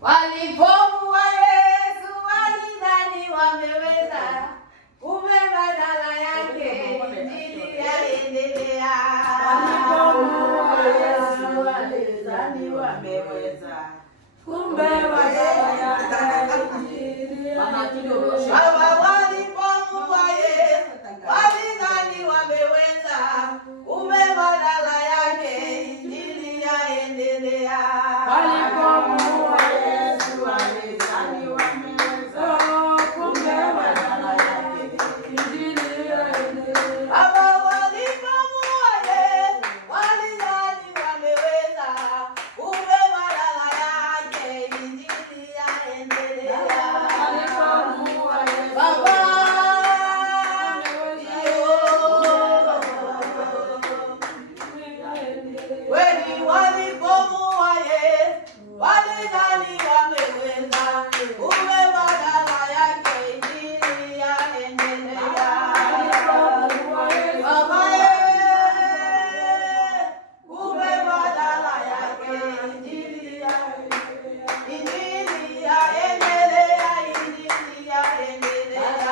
Walipomua Yesu walidhani wameweza, kumbe badala yake injili yaendelea. Walipomua Yesu walidhani wameweza, kumbe badala yake injili yaendelea. Walipomua Yesu walidhani wameweza, kumbe badala yake injili yaendelea. Walipomua Yesu walidhani wameweza, kumbe badala yake injili yaendelea. Walipomua Yesu walidhani wameweza, kumbe badala yake injili yaendelea. Walipomua Yesu Baba kweli walipomua Yesu walidhani wameweza, kumbe badala yake injili yaendelea. Baba kumbe badala yake injili yaendelea, injili yaendelea, injili yaendelea.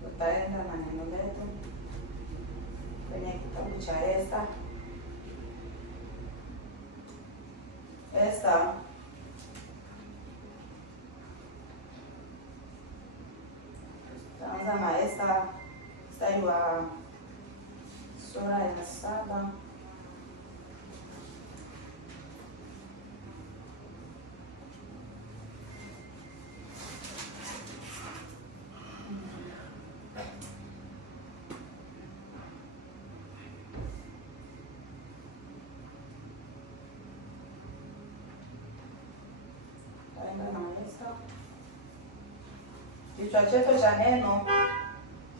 Tutaenda na neno letu kwenye kitabu cha Esta. Tutaanza na Esta mstari wa sura ya 7. Kichwa chetu cha neno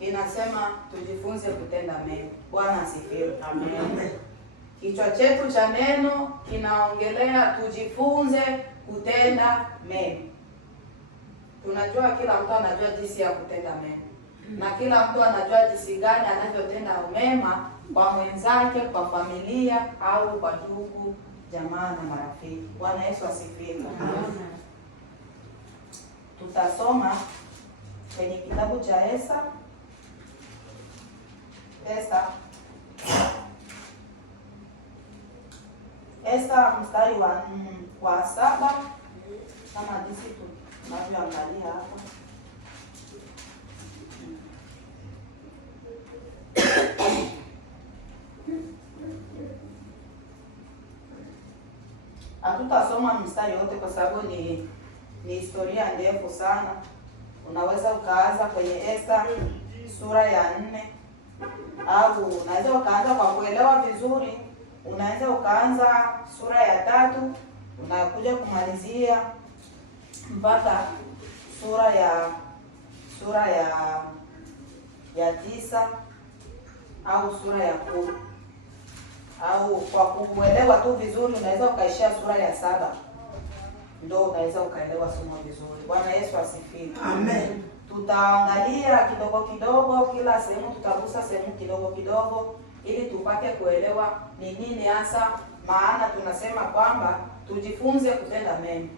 kinasema tujifunze kutenda mema. Bwana asifiwe. Amen. Kichwa chetu cha neno kinaongelea tujifunze kutenda mema. Tunajua kila mtu anajua jinsi ya kutenda mema. Na kila mtu anajua jinsi gani anavyotenda mema kwa mwenzake, kwa familia au kwa ndugu, jamaa na marafiki. Bwana Yesu asifiwe. Amen. Tutasoma kwenye kitabu cha Esta mstari wa 7 kama jinsi tunavyoangalia hapa. Hatutasoma mstari wote kwa sababu ni historia ndefu sana. Unaweza ukaanza kwenye Esta sura ya 4 au unaweza ukaanza kwa kuelewa vizuri, unaweza ukaanza sura ya 3 unakuja kumalizia mpaka sura ya 9 au sura ya 10. Au kwa kuelewa tu vizuri unaweza ukaishia sura ya 7. Ndio unaweza ukaelewa somo vizuri. Bwana Yesu asifiwe. Amen. Tutaangalia kidogo kidogo, kila sehemu tutagusa sehemu kidogo kidogo ili tupate kuelewa ni nini hasa maana tunasema kwamba tujifunze kutenda mema.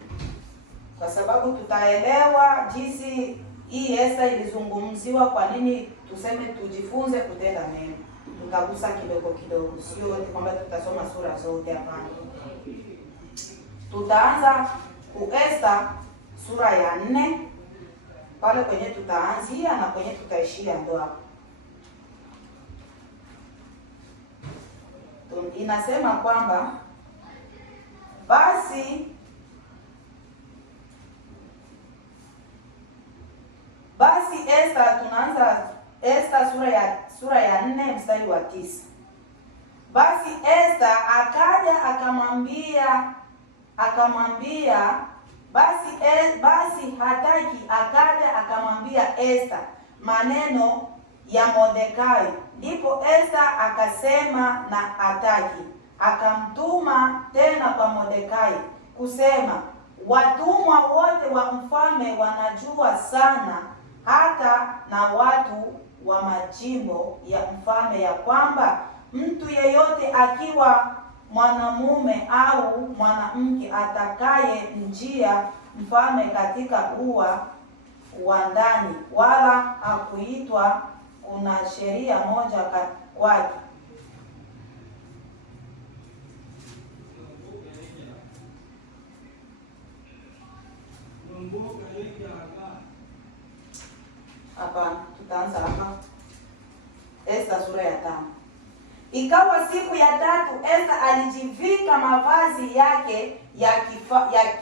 Kwa sababu tutaelewa jinsi hii Esta ilizungumziwa, kwa nini tuseme tujifunze kutenda mema. nikagusa kidogo kidogo, sio kwamba tutasoma sura zote, hapana. Tutaanza Esta sura ya 4 pale kwenye tutaanzia na kwenye tutaishia, ndo hapo. Inasema kwamba basi Esta, tunaanza Esta sura ya 4 mstari wa 9. Basi Esta akaja akamwambia basi Hataki akaja akamwambia Esta maneno ya Mordekai. Ndipo Esta akasema na Hataki, akamtuma tena kwa Mordekai kusema, watumwa wote wa mfalme wanajua sana, hata na watu wa majimbo ya mfalme, ya kwamba mtu yeyote akiwa mwanamume au mwanamke atakaye mjia mfalme katika ua wa ndani, wala hakuitwa kuna sheria moja kwake, hapa tutaanza hapa Esta sura ya 5. Ikawa siku ya 3, Esta alijivika mavazi yake ya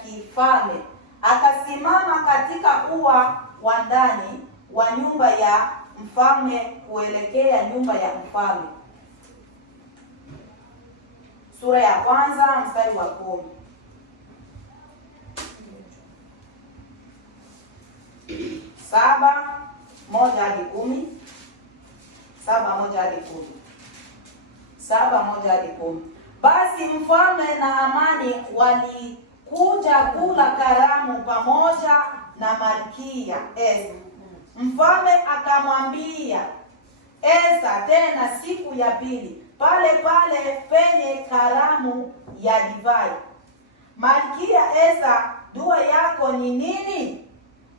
kifalme, akasimama katika ua wa ndani wa nyumba ya mfalme kuelekea nyumba ya mfalme. Sura ya 1 mstari wa 10. Saba moja hadi 10. 7:1-10. Basi mfalme na Hamani walikuja kula karamu pamoja na malkia Esta. Mfalme akamwambia Esta tena siku ya pili pale penye karamu ya divai, malkia Esta, dua yako ni nini?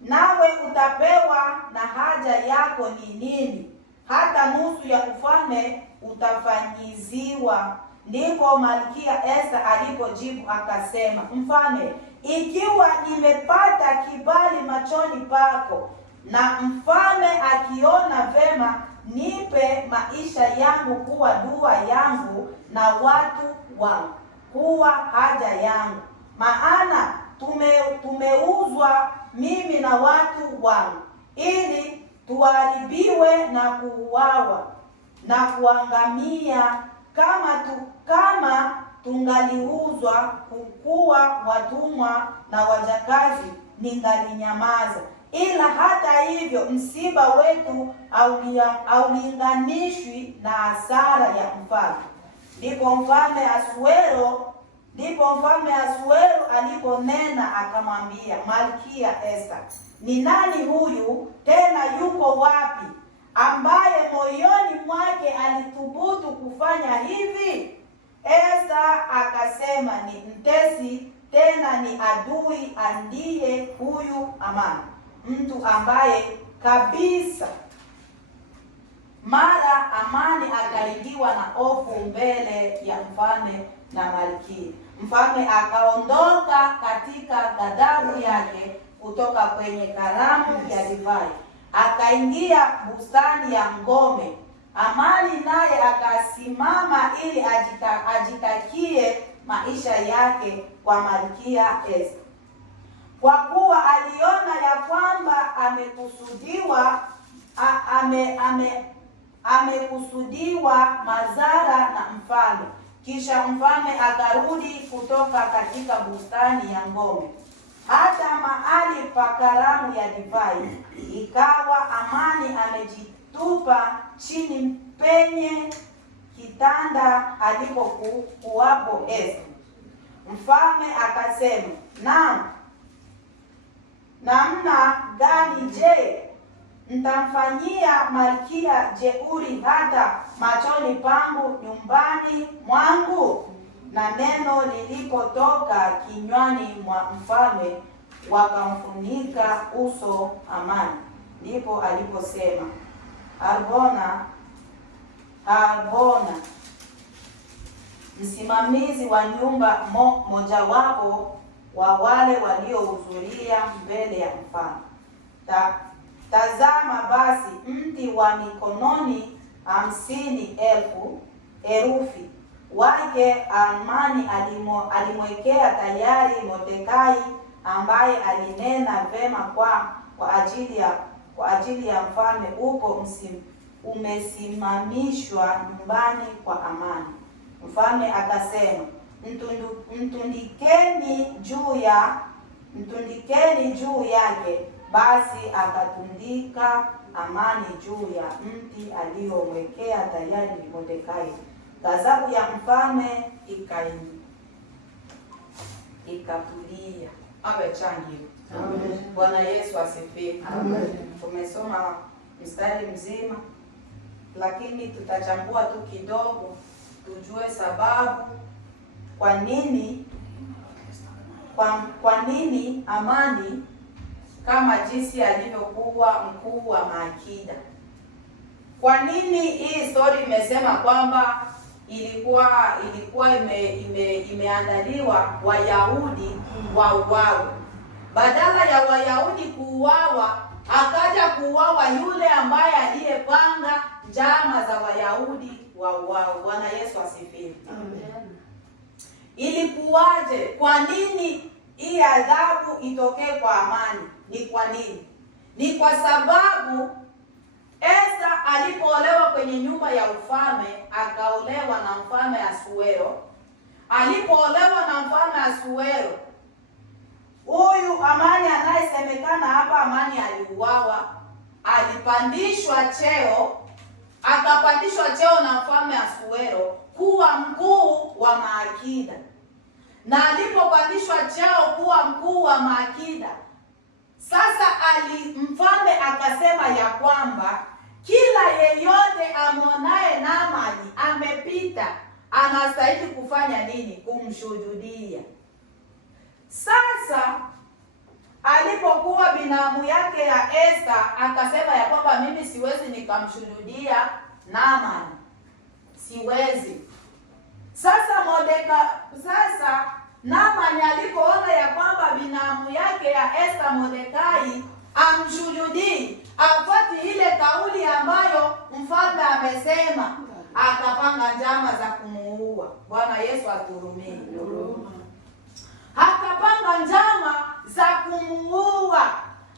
Nawe utapewa, na haja yako ni nini? Hata nusu ya ufalme utafanyiziwa. Ndipo malkia Esta alipojibu akasema, mfalme, ikiwa nimepata kibali machoni pako, na mfalme akiona vema, nipe maisha yangu kuwa dua yangu, na watu wangu kuwa haja yangu, maana tumeuzwa mimi na watu wangu, ili tuharibiwe na kuuawa na kuangamia. Kama tungaliuzwa kuwa watumwa na wajakazi, ningalinyamaza. Ila hata hivyo msiba wetu haulinganishwi na hasara ya mfalme. Ndipo mfalme Asuero aliponena akamwambia malkia Esta, ni nani huyu tena, yuko wapi, ambaye moyoni mwake alithubutu kufanya hivi? Esta akasema, ni mtesi, tena ni adui ndiye huyu Hamani, mtu ambaye kabisa. Mara Hamani akaingiwa na hofu mbele ya mfalme na malkia. Mfalme akaondoka katika ghadhabu yake kutoka kwenye karamu ya divai, akaingia bustani ya ngome. Hamani naye akasimama ili ajitakie maisha yake kwa malkia Esta, kwa kuwa aliona ya kwamba amekusudiwa madhara na mfalme. Kisha mfalme akarudi kutoka katika bustani ya ngome hata mahali pa karamu ya divai. Ikawa Hamani amejitupa chini penye kitanda alipokuwapo Esta. Mfalme akasema, namna gani je, mtamfanyia malkia jeuri hata machoni pangu nyumbani mwangu? Na neno lilipotoka kinywani mwa mfalme, wakamfunika uso Hamani. Ndipo aliposema, Harbona Harbona, msimamizi wa nyumba mojawapo wa wale waliohudhuria mbele ya mfalme. Tazama basi, mti wa mikononi 50,000 wake Hamani alimwekea tayari Mordekai, ambaye alinena vema kwa ajili ya mfalme, upo umesimamishwa nyumbani kwa Hamani. Mfalme akasema, mtundikeni juu yake. Basi akatundika Hamani juu ya mti aliyomwekea tayari Mordekai. Ghadhabu ya mfalme ikatulia. Awe changi. Amen. Bwana Yesu asifiwe. Amen. Tumesoma mstari mzima, lakini tutachambua tu kidogo tujue sababu kwa nini Hamani kama jinsi alivyokuwa mkuu wa maakida. Kwa nini hii story imesema kwamba ilikuwa imeandaliwa Wayahudi wauawe? Badala ya Wayahudi kuuawa, akaja kuuawa yule ambaye aliyepanga njama za Wayahudi wauawe. Bwana Yesu asifiwe. Amen. Ilikuwaje? Kwa nini hii adhabu itokee kwa Hamani? Ni kwa nini? Ni kwa sababu Esta alipoolewa kwenye nyumba ya ufalme, akaolewa na mfalme Asuero. Alipoolewa na mfalme Asuero, huyu Hamani anayesemekana hapa Hamani aliuawa, alipandishwa cheo, akapandishwa cheo na mfalme Asuero kuwa mkuu wa maakida. Na alipopandishwa cheo kuwa mkuu wa maakida, sasa mfalme akasema ya kwamba kila yeyote amwonaye Naamani amepita anastahili kufanya nini? Kumshuhudia. Sasa alipokuwa binamu yake ya Esta akasema ya kwamba mimi siwezi nikamshuhudia Naamani, siwezi. Sasa Naamani alipoona ya kwamba binamu yake ya Esta Mordekai amshuhudii, afuati ile kauli ambayo mfalme amesema, akapanga njama za kumuua. Bwana Yesu atuhurumie. Akapanga njama za kumuua.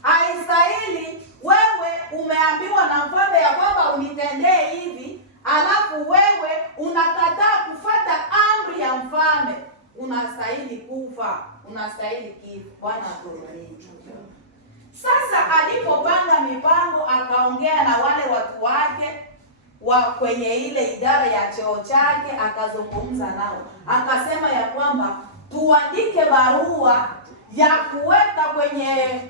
Haistahili wewe umeambiwa na mfalme ya kwamba unitendee hivi, alafu wewe unakataa kufuata amri ya mfalme, unastahili kufa, unastahili kifo. Bwana atuhurumie. Sasa alipopanga mipango, akaongea na wale watu wake wa kwenye ile idara ya cheo chake, akazungumza nao, akasema ya kwamba tuandike barua ya kuweka kwenye,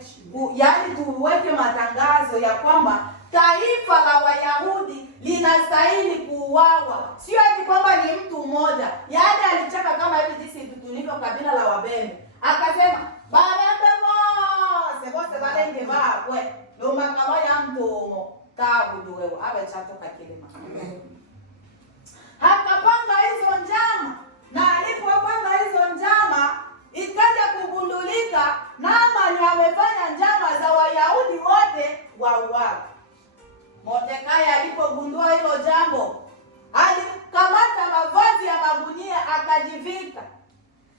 yaani tuweke matangazo ya kwamba taifa la Wayahudi linastahili kuuawa. Sio ati kwamba ni mtu mmoja, yaani alichaka kama hivi jinsi tulivyo kabila la Wabembe. Akasema Babembe bose balenge bakwe lomakalo ya mtumo tabuduwewe abe chatoka kilima. Akapanga hizo njama, na alipopanga hizo njama ikaja kugundulika Naamani amefanya njama za Wayahudi wote wauawe. Mordekai alipogundua hilo jambo, alikamata mavazi ya magunia akajivika,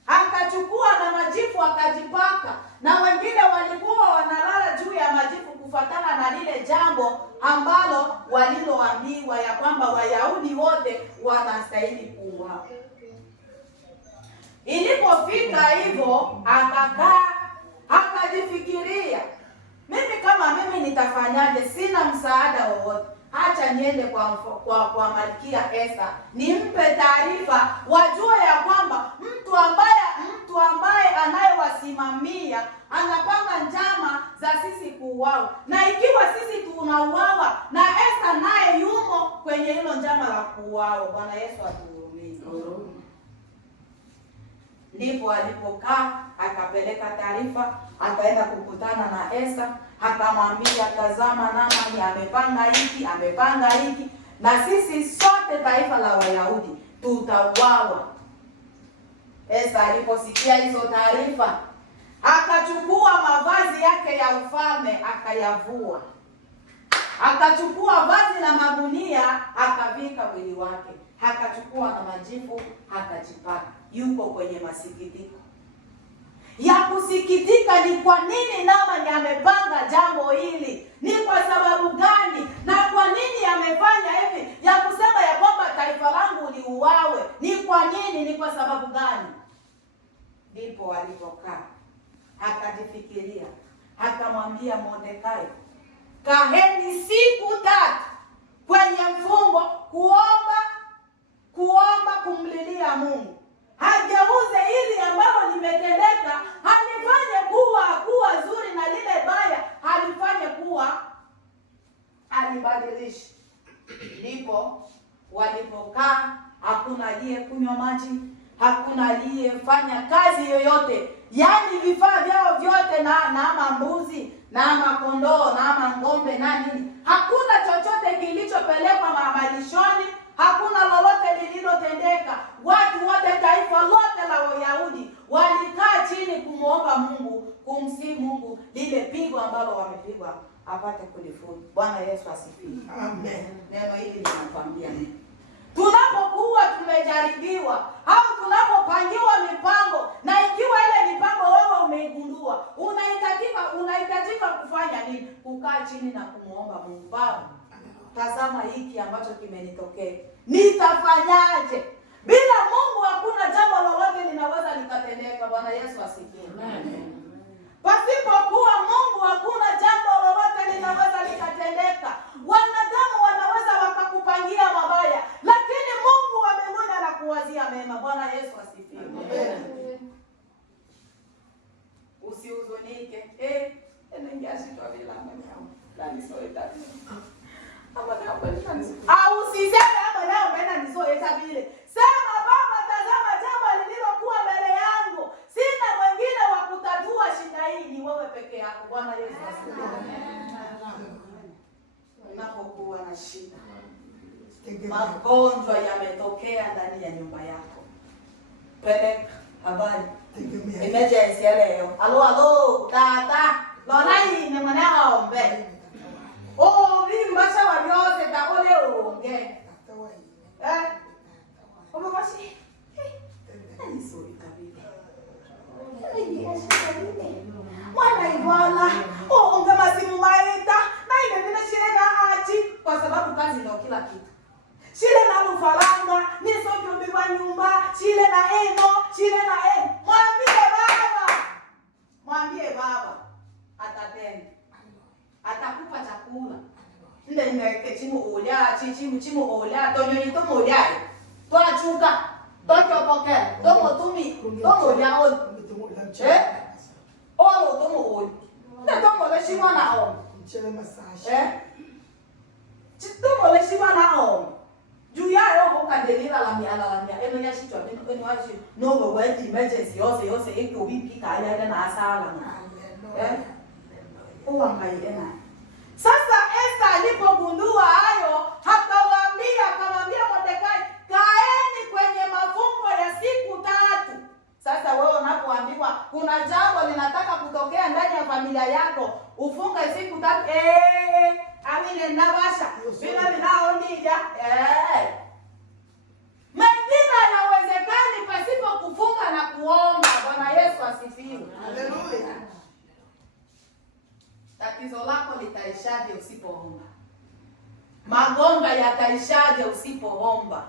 akachukua na majifu akajipaka, na wengine walikuwa wanalala juu ya majifu kufuatana na lile jambo ambalo waliloambiwa ya kwamba Wayahudi wote wanastahili kuuawa. Ilipofika hivyo, akakaa akajifikiria, mimi kama mimi nitafanyaje? Sina msaada wowote. Acha niende kwa Malkia Esta, nimpe taarifa, wajue ya kwamba mtu ambaye anayewasimamia anapanga njama za sisi kuuawa, na ikiwa sisi tunauawa na Esta naye yumo kwenye hilo njama la kuuawa. Bwana Yesu atuhurumie. Ndipo alipokaa akapeleka taarifa, akaenda kukutana na Esta, akamwambia tazama, Naamani amepanga hiki, na sisi sote wote taifa la Wayahudi tutauawa. Esta aliposikia hizo taarifa, akachukua mavazi yake ya ufalme akayavua, akachukua vazi la magunia akavika mwili wake, akachukua na majivu akajipaka. Yuko kwenye masikitiko ya kusikitika. Ni kwa nini Naamani amepanga jambo hili? Ni kwa sababu gani? Na kwa nini amefanya hivi ya kusema ya kwamba taifa langu liuawe? Ni kwa nini? Ni kwa sababu gani? Ndipo alipokaa akajifikiria, akamwambia Mordekai, kaheni siku 3 kwenye mfungo kuomba kumlilia Mungu. Hageuze hili ambalo limetendeka, halifanye kuwa zuri, na lile baya halifanye kuwa, alibadilisha. Ndipo walipokaa, hakuna aliyekunywa maji, hakuna aliyefanya kazi yoyote. Yaani vifaa vyao vyote na mbuzi na kondoo na ng'ombe na nini, hakuna chochote kilichopelekwa malishoni, hakuna lolote lililotendeka. Watu wote, taifa lote la Wayahudi walikaa chini kumuomba Mungu, kumsihi Mungu lile pigo ambalo wamepigwa apate kulifuta. Bwana Yesu asifiwe. Amen. Neno hili linakwambia nini? Tunapokuwa tumejaribiwa au tunapopangiwa mipango, na ikiwa ile mipango wewe umeigundua, unahitajika kufanya nini? Kukaa chini na kumuomba Mungu. Baba, tazama hiki ambacho kimenitokea, nitafanyaje? Bila Mungu hakuna jambo lolote linaweza likatendeka. Bwana Yesu asifiwe. Amen. Pasipokuwa Mungu hakuna jambo lolote linaweza likatendeka. Wanadamu wanaweza wakakupangia mabaya, lakini Mungu wa mbinguni anakuwazia mema. Bwana Yesu asifiwe. Amen. Usihuzunike. Usiseme hapo leo mbona nisoeta vile. Sema, Baba, tazama jambo lililokuwa mbele yangu. Sina mwingine wa kutatua shida hii, ni wewe peke yako. Bwana Yesu asifiwe. Unapokuwa na shida, magonjwa yametokea ndani ya nyumba yako, peleka habari emergency leo. Alo tata, lona hii ni mwanaombe. Mbasha wabyote takole onge. Obabashi. Nisuri kabisa. Mwana ibala, onge masimu maeta, na ile shile na achi, kwa sababu kazi ndio kila kitu. Shile na lufaranga, nisojo mbwa nyumba, shile na eno, shile na eno. Mwambie baba, atatenda. Atakupa chakula. Ndenge chimu olya, chimu olya, tonyo itomo olya. Twachuka, tochopoke, tomo tumi, tomo olya on. Olo tomo on. Tomo le shima na on. Chele massage. Tomo le shima na on. Juya yo kandelira la mia. Eno ya shichwa, eno washi. No go emergency yose eko bipi kaya na asala. Uangalie. Sasa Esta alipogundua hayo, akamwambia Mordekai, kaeni kwenye mafungo ya siku 3. Sasa wewe unapoambiwa kuna jambo linataka kutokea ndani ya familia yako, ufunge siku 3. Amine nabasha. Bila vinaonija. Mengine yanawezekani pasipo kufunga na kuomba. Bwana Yesu asifiwe. Haleluya. Tatizo lako litaishaje usipoomba? Magonjwa yataishaje usipoomba?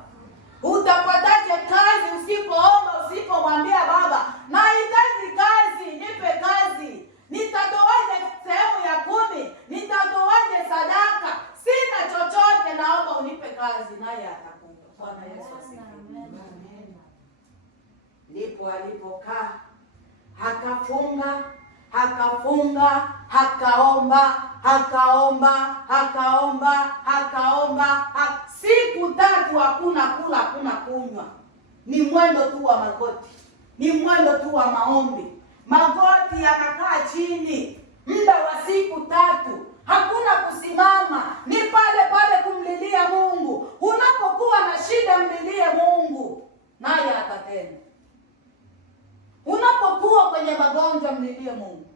Utapataje kazi usipoomba, usipomwambia Baba, nahitaji kazi, nipe kazi. Nitatoaje sehemu ya 10? Nitatoaje sadaka? Sina chochote, naomba unipe kazi, naye atakupa. Bwana Yesu asifiwe. Ndipo alipokaa, akafunga, akaomba. Siku 3 hakuna kula, hakuna kunywa. Ni mwendo tu wa magoti. Ni mwendo tu wa maombi. Magoti yakakaa chini muda wa siku 3. hakuna kusimama, ni pale pale kumlilia Mungu. Unapokuwa na shida, mlilie Mungu naye atatenda. Unapokuwa kwenye magonjwa, mlilie Mungu.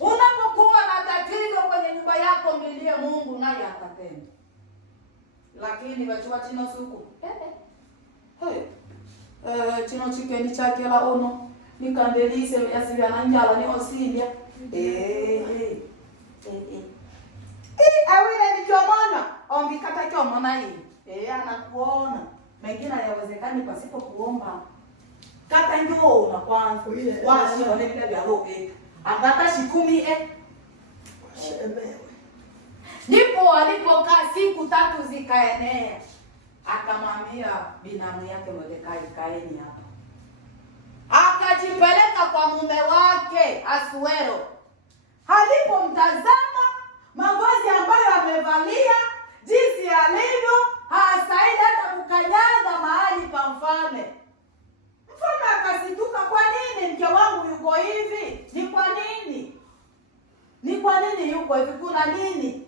Unapokuwa na tatizo kwenye nyumba yako, mlilie Mungu naye atatenda. Lakini bachua chino suku chino chikendi chakela ono nikandelise yasivya na njala ni osilia awile nikiomona ombi kata kiomona hii anakuona mengine hayawezekani pasipo kuomba. Kata njoo na kwanza wasi wale vile vya roke angata shikumi shemewe. Ndipo alipokaa siku 3 zikaenea, akamwambia binamu yake Mordekai, kaeni hapa. Akajipeleka kwa mume wake Asuero. Alipomtazama mavazi ambayo amevalia, jinsi alivyo, hasaidi hata kukanyaga mahali pa mfalme. Mfalme akasituka, kwa nini mke wangu yuko hivi? Ni kwa nini? Ni kwa nini yuko hivi? Kuna nini?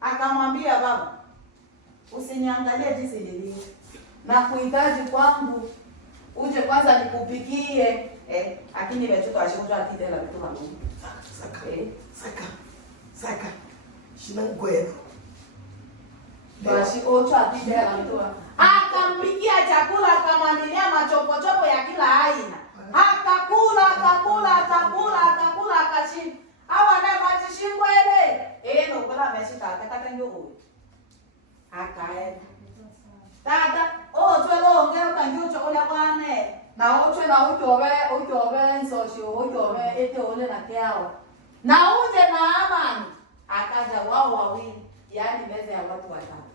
Akamwambia, baba, usiniangalie jinsi nilivyo. Na kuhitaji kwangu uje kwanza nikupikie. Lakini bechuto ashikuja atitela vitu kama hivi. Saka. Shina kwenu. Basi ocha atitela vitu. Akampikia chakula, akamwandalia machopochopo ya kila aina. Akakula akashinda. Hawa na majishimbo ile. No kula ameshika akakata njoo. Akaenda. Tata, twelo ongea kanjucho ole bwane. Na otwe na utobe nsosho utobe ete ole na kiao. Na uje na amani. Akaja wao wawili, yani meza ya watu watatu.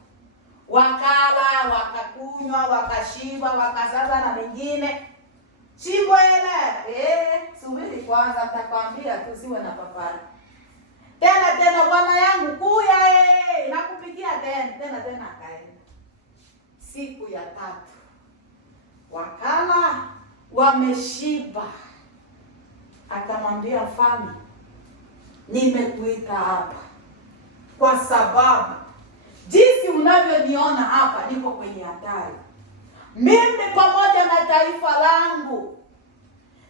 Wakala, wakakunywa, wakashiba, wakazaza na mengine. Shimbo ile. Subiri kwanza, nitakwambia tusiwe na papara. Tena bwana yangu kuya nakupikia tena akaenda. Siku ya 3 wakala wameshiba. Akamwambia mfalme, nimekuita hapa kwa sababu jinsi unavyoniona hapa niko kwenye hatari, mimi pamoja na taifa langu.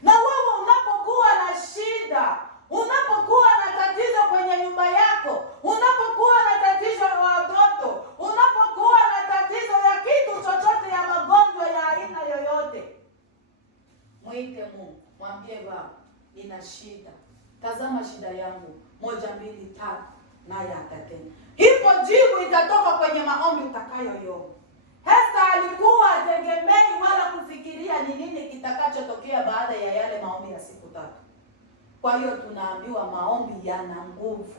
Na wewe unapokuwa na shida, unapokuwa na tatizo kwenye nyumba yako, unapokuwa na tatizo la watoto, unapokuwa na tatizo ya kitu chochote, ya magonjwa ya aina yoyote, mwite Mungu, mwambie baba, ina shida, tazama shida yangu 1, 2, 3, naye atatenda. Hipo jibu itatoka kwenye maombi utakayoomba. Esther alikuwa tegemei wala kufikiria ni nini kitakachotokea baada ya yale maombi ya siku 3. Kwa hiyo tunaambiwa maombi yana nguvu.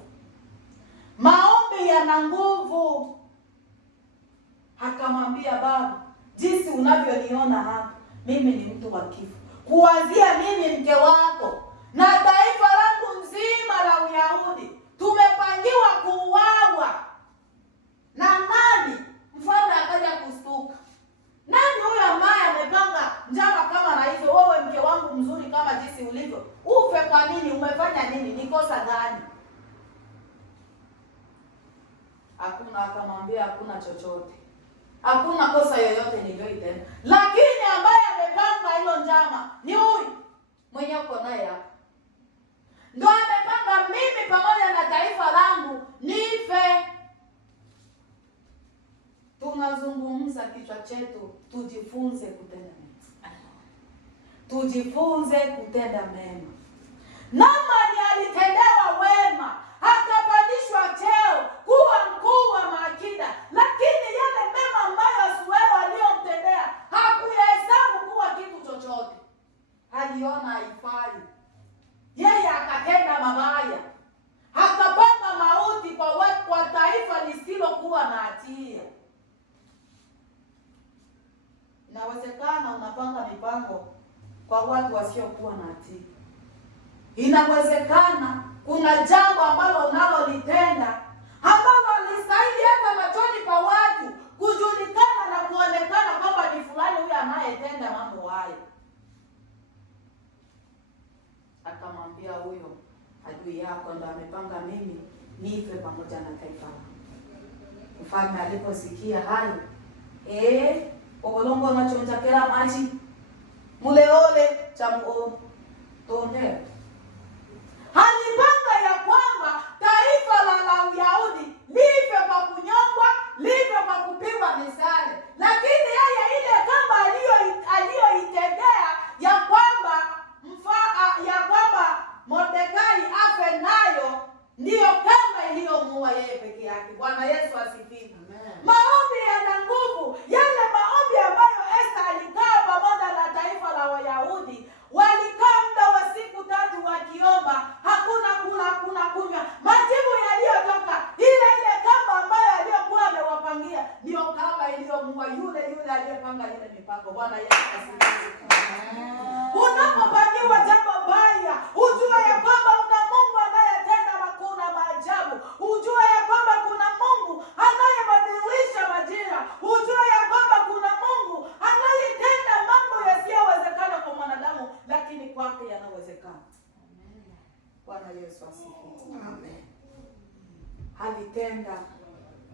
Maombi yana nguvu. Akamwambia baba, jinsi unavyoniona hapa, mimi ni mtu wa kifo. Kuanzia mimi mke wako na taifa langu nzima la Uyahudi tumepangiwa kuuawa. Na nani? Mfalme akaja kustuka. Nani huyo ambaye amepanga njama kama na hizo? Wewe mke wangu mzuri kama jinsi ulivyo, ufe kwa nini? Umefanya nini? Ni kosa gani? Hakuna. Akamwambia hakuna chochote, hakuna kosa yoyote niliyoitenda, lakini ambaye amepanga hilo njama ni huyu mwenye uko naye hapa. Ndio amepanga mimi pamoja na taifa langu nife. Tunazungumza kichwa chetu, tujifunze kutenda mema. Tujifunze kutenda mema. Naamani alitendewa wema, akapandishwa cheo kuwa mkuu wa maakida, lakini yale mema ambayo Asuero aliyomtendea hakuyahesabu kuwa kitu chochote. Aliona haifai. Yeye akatenda mabaya. Akapanga mauti kwa taifa lisilokuwa na hatia. Inawezekana unapanga mipango kwa watu wasiokuwa na hatia. Inawezekana kuna jambo ambalo unalolitenda ambalo halistahili hata machoni pa watu kujulikana na kuonekana kwamba ni fulani huyu anayetenda mambo hayo. Akamwambia huyo adui yako ndo amepanga mimi nife pamoja na taifa langu. Mfalme aliposikia hayo, obolongo machonjakela maji muleole chamuo tonde. Alipanga ya kwamba taifa la Uyahudi life kwa kunyongwa, life kwa kupigwa misale. Lakini yeye ile kama aliyoitendea ya kwamba Mordekai afe nayo, ndiyo kama iliyomuua yeye peke yake. Bwana Yesu asifiwe. Maombi yana nguvu. Yale maombi ambayo Esther alikaa pamoja na taifa la Wayahudi, walikaa muda wa siku 3 wakiomba, hakuna kula, hakuna kunywa. Majibu yaliyotoka ile kama ambayo aliyokuwa amewapangia, ndio kama iliyomuua yule aliyepanga ile mipango. Bwana Yesu asifiwe. Unapopangiwa jambo baya, ujue ya kwamba una Mungu anayetenda makuu na maajabu. Ujue ya kwamba kuna Mungu anayebadilisha majira. Ujue ya kwamba kuna Mungu anayetenda mambo yasiyowezekana kwa mwanadamu, lakini kwake yanawezekana. Bwana Yesu asifiwe. Amen. Alitenda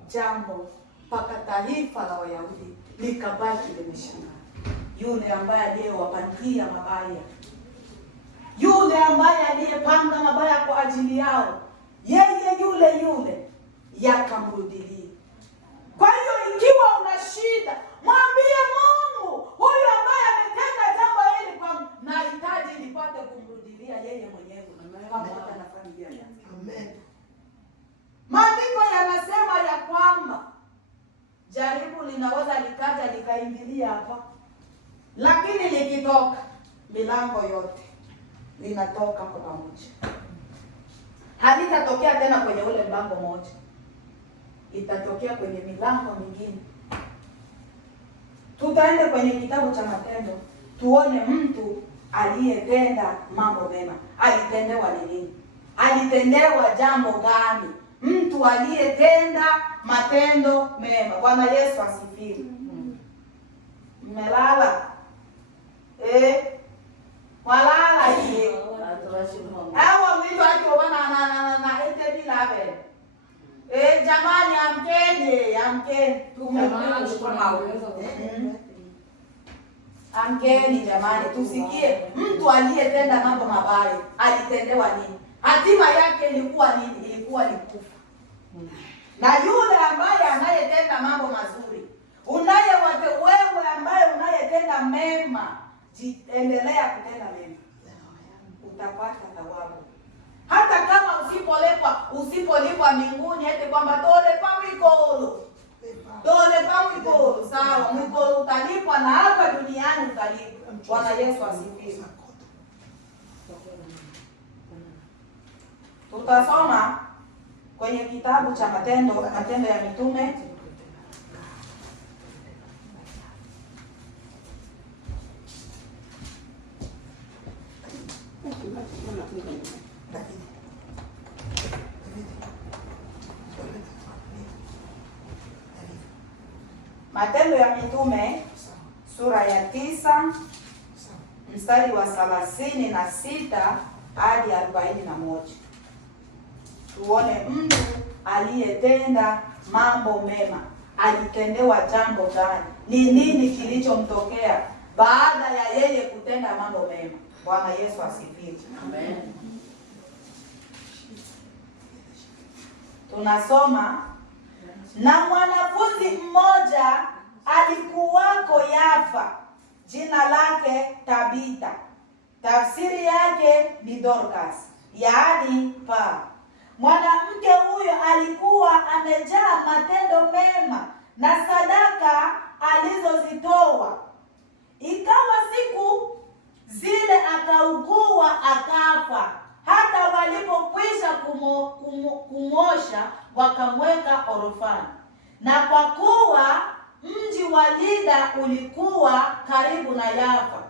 jambo mpaka taifa la Wayahudi likabaki limeshangaa. Yule ambaye aliyewapangia mabaya, yule ambaye aliyepanga mabaya kwa ajili yao, yeye yule yakamrudilia. Kwa hiyo ikiwa una shida, mwambie Mungu, huyu ambaye ametenda jambo hili kwangu, nahitaji nipate kumrudilia yeye mwenyewe pamoja na familia yake. Amen. Maandiko yanasema ya kwamba jaribu linaweza likaja likaingilia hapa, lakini likitoka milango yote linatoka kwa pamoja. Halitatokea tena kwenye ule mlango moja, itatokea kwenye milango mingine. Tutaenda kwenye kitabu cha Matendo tuone mtu aliyetenda mambo mema. Alitendewa nini? Alitendewa jambo gani? Mtu aliyetenda matendo mema. Bwana Yesu asifiwe. Mmelala? Walala hivi. Hawa mtu akiona na ete bila bele. Jamani amkeni. Amkeni jamani, tusikie mtu aliyetenda mambo mabaya alitendewa nini? Hatima yake ilikuwa nini? Ilikuwa ni kufa. Na yule ambaye anayetenda mambo mazuri, wewe ambaye unayetenda mema, endelea kutenda mema, utapata thawabu. Hata kama usipolipwa mbinguni, eti kwamba dole pawikolo, sawa, mwikolo utalipwa na hapa duniani utalipwa. Bwana Yesu asifiwe. Tutasoma kwenye kitabu cha Matendo ya Mitume Matendo ya Mitume sura ya 9 mstari wa 36 hadi 41. Tuone mtu aliyetenda mambo mema alitendewa jambo gani? Ni nini kilichomtokea baada ya yeye kutenda mambo mema? Bwana Yesu asifiwe. Amen. Tunasoma, na mwanafunzi mmoja alikuwako Yafa, jina lake Tabita, tafsiri yake ni Dorcas, yaani paa. Mwanamke huyo alikuwa amejaa matendo mema na sadaka alizozitoa. Ikawa siku zile akaugua akafa. Hata walipokwisha kumosha wakamweka orofani. Na kwa kuwa mji wa Lida ulikuwa karibu na Yafa,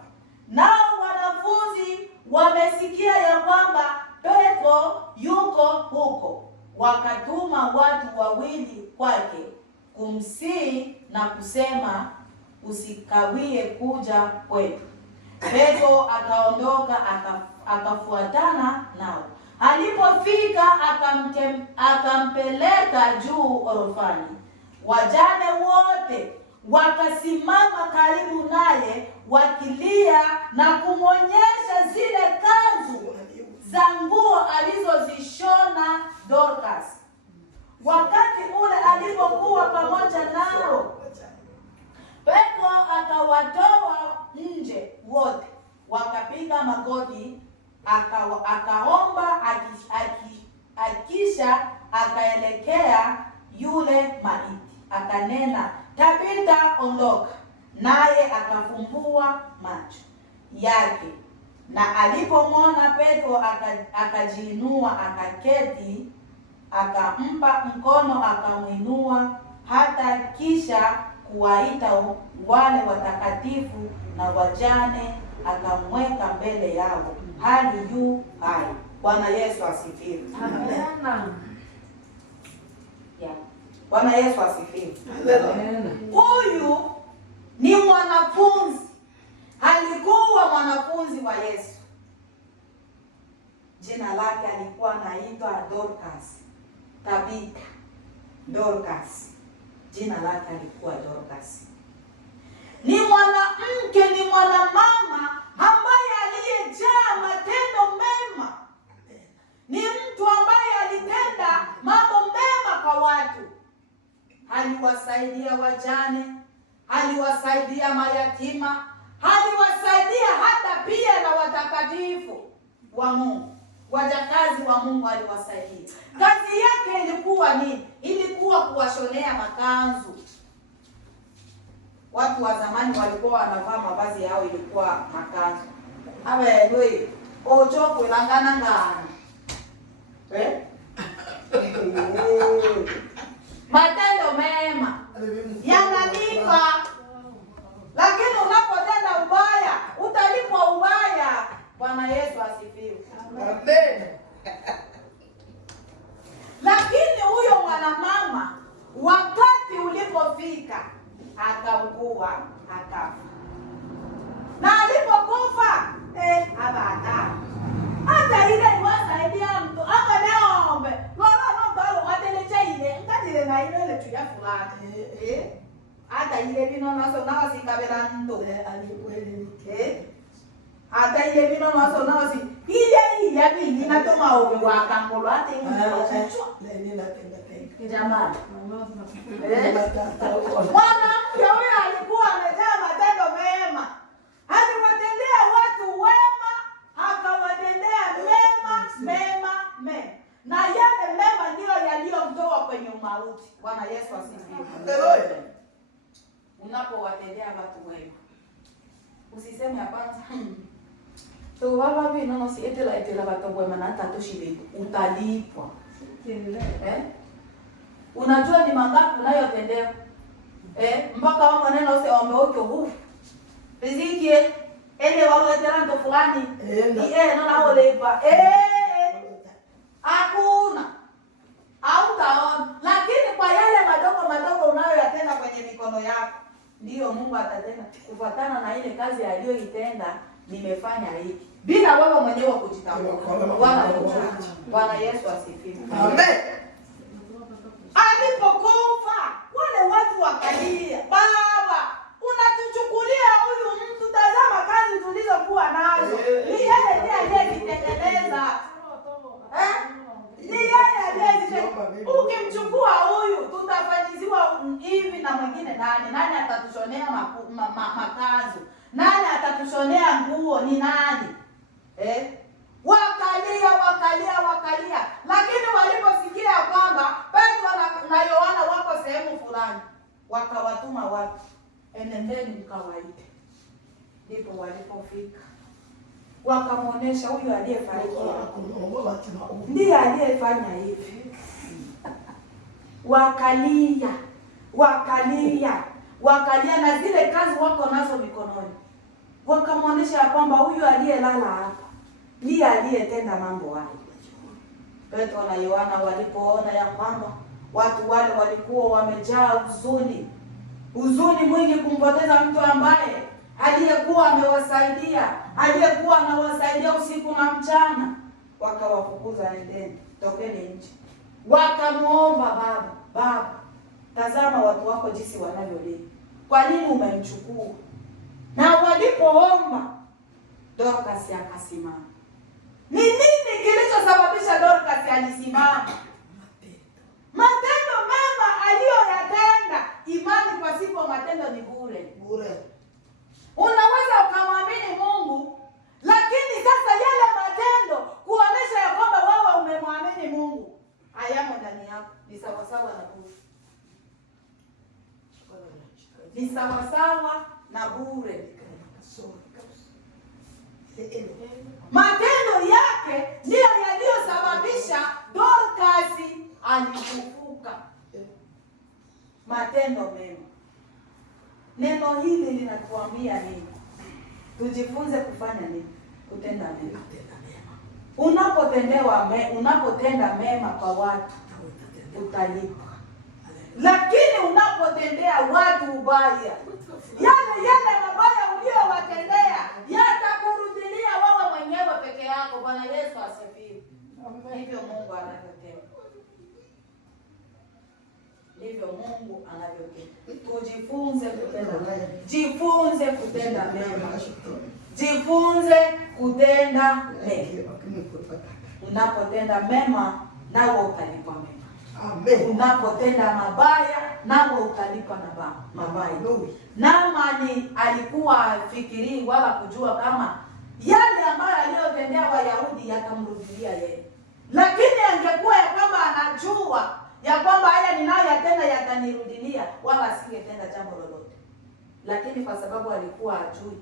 nao wanafunzi wamesikia ya kwamba Petro yuko huko, wakatuma watu 2 kwake kumsihi na kusema, usikawie kuja kwetu. Petro akaondoka akafuatana nao. Alipofika akampeleka juu orofani. Wajane wote wakasimama karibu naye wakilia na kumwonyesha zile kanzu za nguo alizozishona Dorcas. Wakati ule alipokuwa pamoja nao, Petro akawatoa nje wote, wakapiga magoti, akaomba, akisha akaelekea yule maiti, akanena, Tabitha, ondoka. Naye akafumbua macho yake, na alipomwona Petro akajiinua, akaketi, akampa mkono, akamwinua, hata kisha kuwaita wale watakatifu na wajane, akamweka mbele yao hali yu hai. Bwana Yesu asifiwe. Amen. Yeah. Bwana Yesu asifiwe. Huyu ni mwanafunzi, alikuwa mwanafunzi wa Yesu. Jina lake alikuwa anaitwa Dorcas. Tabitha, Dorcas. Jina lake alikuwa Dorcas. Ni mwanamke, ni mwanamama ambaye aliyejaa matendo mema. Ni mtu ambaye alitenda mambo mema kwa watu. Aliwasaidia wajane, aliwasaidia mayatima, aliwasaidia hata pia na watakatifu wa Mungu. Wajakazi wa Mungu aliwasaidia. Kazi yake ilikuwa nini? Ilikuwa kuwashonea makanzu. Watu wa zamani walikuwa wanavaa mavazi yao ilikuwa makanzu. Awe ojo kulangana ngana. Matendo mema yanalipa. Lakini unapotenda ubaya, utalipwa ubaya. Bwana Yesu asifiwe. Amen. Lakini huyo mwanamama wakati ulipofika akaugua, akafa. Na alipokufa hata ile iwasaidia mtu ama neombe wala balo watelecha ile ngajile na ile tu ya fulani hata ile bino naso nawa sikabela ndo hata ile bino naso nawa si ile ya bini na toma obi wa kangolo hata ile jamani. Mwanamke huyo alikuwa amejaa matendo mema. Aliwatendea watu wema, akawatendea mema. Na yale mema ndio yaliyomtoa kwenye mauti. Bwana Yesu asifiwe. Unapowatendea watu wema, usiseme hapana. So baba bi no si etela watu wema na hata toshibe, utalipwa. Unajua ni mangapi unayotendea? Mpaka wao maneno wase wameoke hufu. Riziki ele waletela ndo fulani. No olepa. Hakuna. Hautaona. Lakini kwa yale madogo unayoyatenda kwenye mikono yako, ndio Mungu atatenda kufuatana na ile kazi aliyoitenda. Nimefanya hiki bila wewe mwenyewe kujitambua. Bwana Yesu asifiwe. Amen. Alipokufa wale watu wakalia, Baba, unatuchukulia huyu mtu, tazama kazi tulizokuwa nazo. Ni yeye ndiye aliyezitengeneza. Ni yeye aliyezitengeneza. Ukimchukua huyu tutafanyiziwa hivi na mwingine nani? Nani atatushonea makazu? Nani atatushonea nguo? Ni nani? Wakalia. Lakini waliposikia kwamba Petro na Yohana wako sehemu fulani, wakawatuma watu, enendeni mkawaite. Ndipo walipofika, wakamwonyesha huyu aliyefariki ndiye aliyefanya hivi. Wakalia na zile kazi wako nazo mikononi. Wakamwonyesha kwamba huyu aliyelala hapa ndiye aliyetenda mambo haya. Petro na Yohana walipoona ya kwamba watu wale walikuwa wamejaa huzuni mwingi kumpoteza mtu ambaye aliyekuwa amewasaidia, aliyekuwa anawasaidia usiku na mchana, wakawafukuza, nendeni, tokeni nje. Wakamuomba Baba, tazama watu wako jinsi wanavyolia, kwa nini umemchukua? Na walipoomba, Dorcas akasimama. Ni nini kilichosababisha Dorcas alisimama? Matendo mema aliyoyatenda. Imani pasipo matendo ni bure. Unaweza ukamwamini Mungu, lakini sasa yale matendo kuonesha ya kwamba wewe umemwamini Mungu hayamo ndani yako, ni sawasawa na bure. Ni sawasawa na bure. Matendo yake ndiyo yaliyosababisha Dorcas alifufuka. Matendo mema. Neno hili linatuambia nini? Tujifunze kufanya nini? Kutenda mema. Unapotenda mema kwa watu utalipwa. Lakini unapotendea watu ubaya, yale mabaya uliyowatendea yatakurudilia wewe mwenyewe peke yako. Bwana Yesu asifiwe. Hivyo Mungu anavyotenda. Ndivyo Mungu anavyotenda. Tujifunze kutenda mema. Jifunze kutenda mema. Jifunze kutenda mema. Unapotenda mema, nawe utalipwa mema. Amen. Unapotenda mabaya, nawe utalipwa na mabaya. Naamani alikuwa afikirii wala kujua kama yale ambayo aliyotendea Wayahudi yatamrudilia yeye. Lakini angekuwa ya kwamba anajua ya kwamba haya ninayoyatenda yatanirudilia, wala asingetenda jambo lolote. Lakini kwa sababu alikuwa ajui,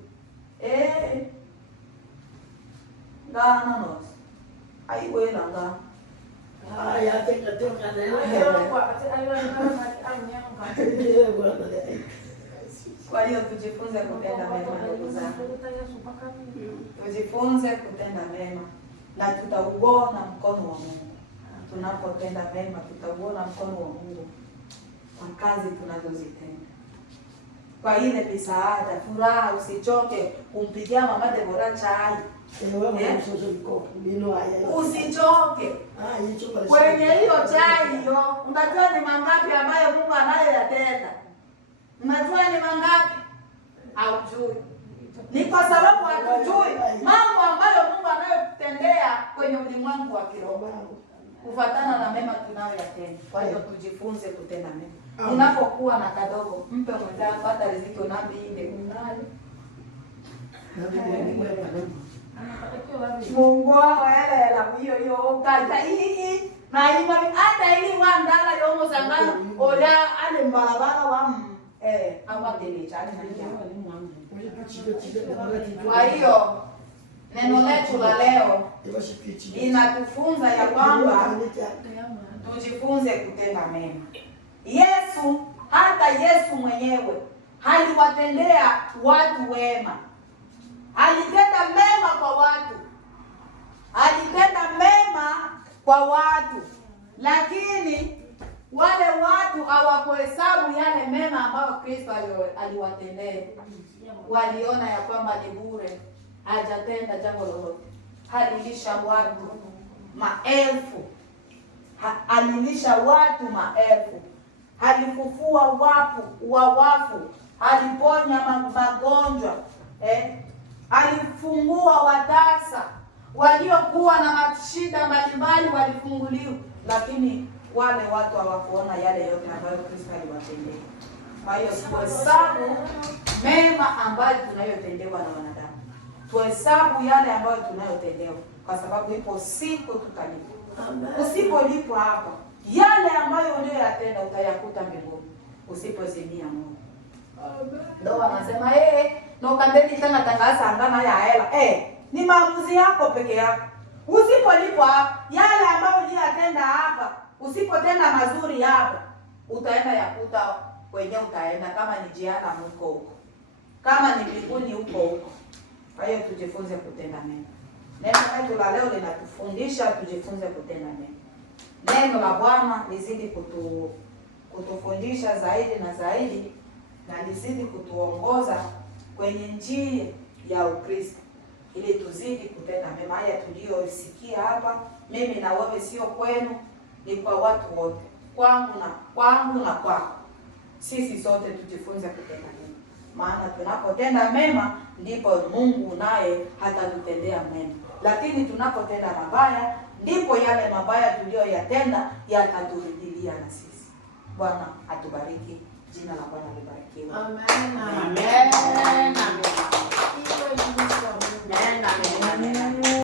aiwelanga kwa hiyo tujifunze kutenda mema, ndugu zangu. Tujifunze kutenda mema na tutauona mkono wa Mungu. Tunapotenda mema tutauona mkono wa Mungu kwa kazi tunazozitenda. Kwa ile misaada, furaha, usichoke kumpigia Mama Deborah chai. Usichoke. Kwenye hiyo chai hiyo, unajua ni mangapi ambayo Mungu anayoyatenda? Unajua ni mangapi? Haujui. Ni kwa sababu hatujui mambo ambayo Mungu anayotendea kwenye ulimwengu wa kiroho kufuatana na mema tunayoyatenda. Kwa hiyo tujifunze kutenda mema. Unapokuwa na kadogo, mpe mwenzako, hata riziki unabiinde unayo. Mungu wale la hiyo kaja hii na ima hata ili wandala yomo sangana ola ale mbalabala wa awatele chali na kwa hiyo neno letu la leo inatufunza ya kwamba tujifunze kutenda mema. Hata Yesu mwenyewe aliwatendea watu wema. Alitenda mema kwa watu. Lakini wale watu hawakuhesabu yale mema ambayo Kristo aliwatendea. Waliona ya kwamba ni bure, hajatenda jambo lolote. Alilisha watu maelfu. Alifufua wafu. Aliponya magonjwa. Alifungua watasa. Waliokuwa na mashida mbalimbali walifunguliwa. Lakini wale watu hawakuona yale yote ambayo Kristo aliwatendea. Kwa hiyo tuhesabu mema ambayo tunayotendewa na wanadamu. Tuhesabu yale ambayo tunayotendewa, kwa sababu ipo siku tutalipwa. Usipolipwa hapa, yale ambayo uliyoyatenda utayakuta mbinguni usipozimia Mungu. Ndio wanasema no kandeni tena tangaza angana ya hela. Ni maamuzi yako peke yako. Usipolipwa hapa, yale ambayo uliyotenda hapa, usipotenda mazuri hapa, utaenda yakuta kwenye utaenda, kama ni jehanamu huko. Kama ni mbinguni huko. Kwa hiyo tujifunze kutenda mema. Neno letu la leo linatufundisha tujifunze kutenda mema. Neno la Bwana lizidi kutufundisha zaidi na zaidi, na lizidi kutuongoza kwenye njia ya Ukristo, ili tuzidi kutenda mema. Haya tuliyosikia hapa, mimi na wewe, sio kwenu, ni kwa watu wote, kwangu na kwako. Sisi sote tujifunze kutenda mema, maana tunapotenda mema ndipo Mungu naye hatatutendea mema, lakini tunapotenda mabaya ndipo yale mabaya tuliyoyatenda yataturudilia na sisi. Bwana atubariki. Jina la Bwana libarikiwe. Amen. Amen.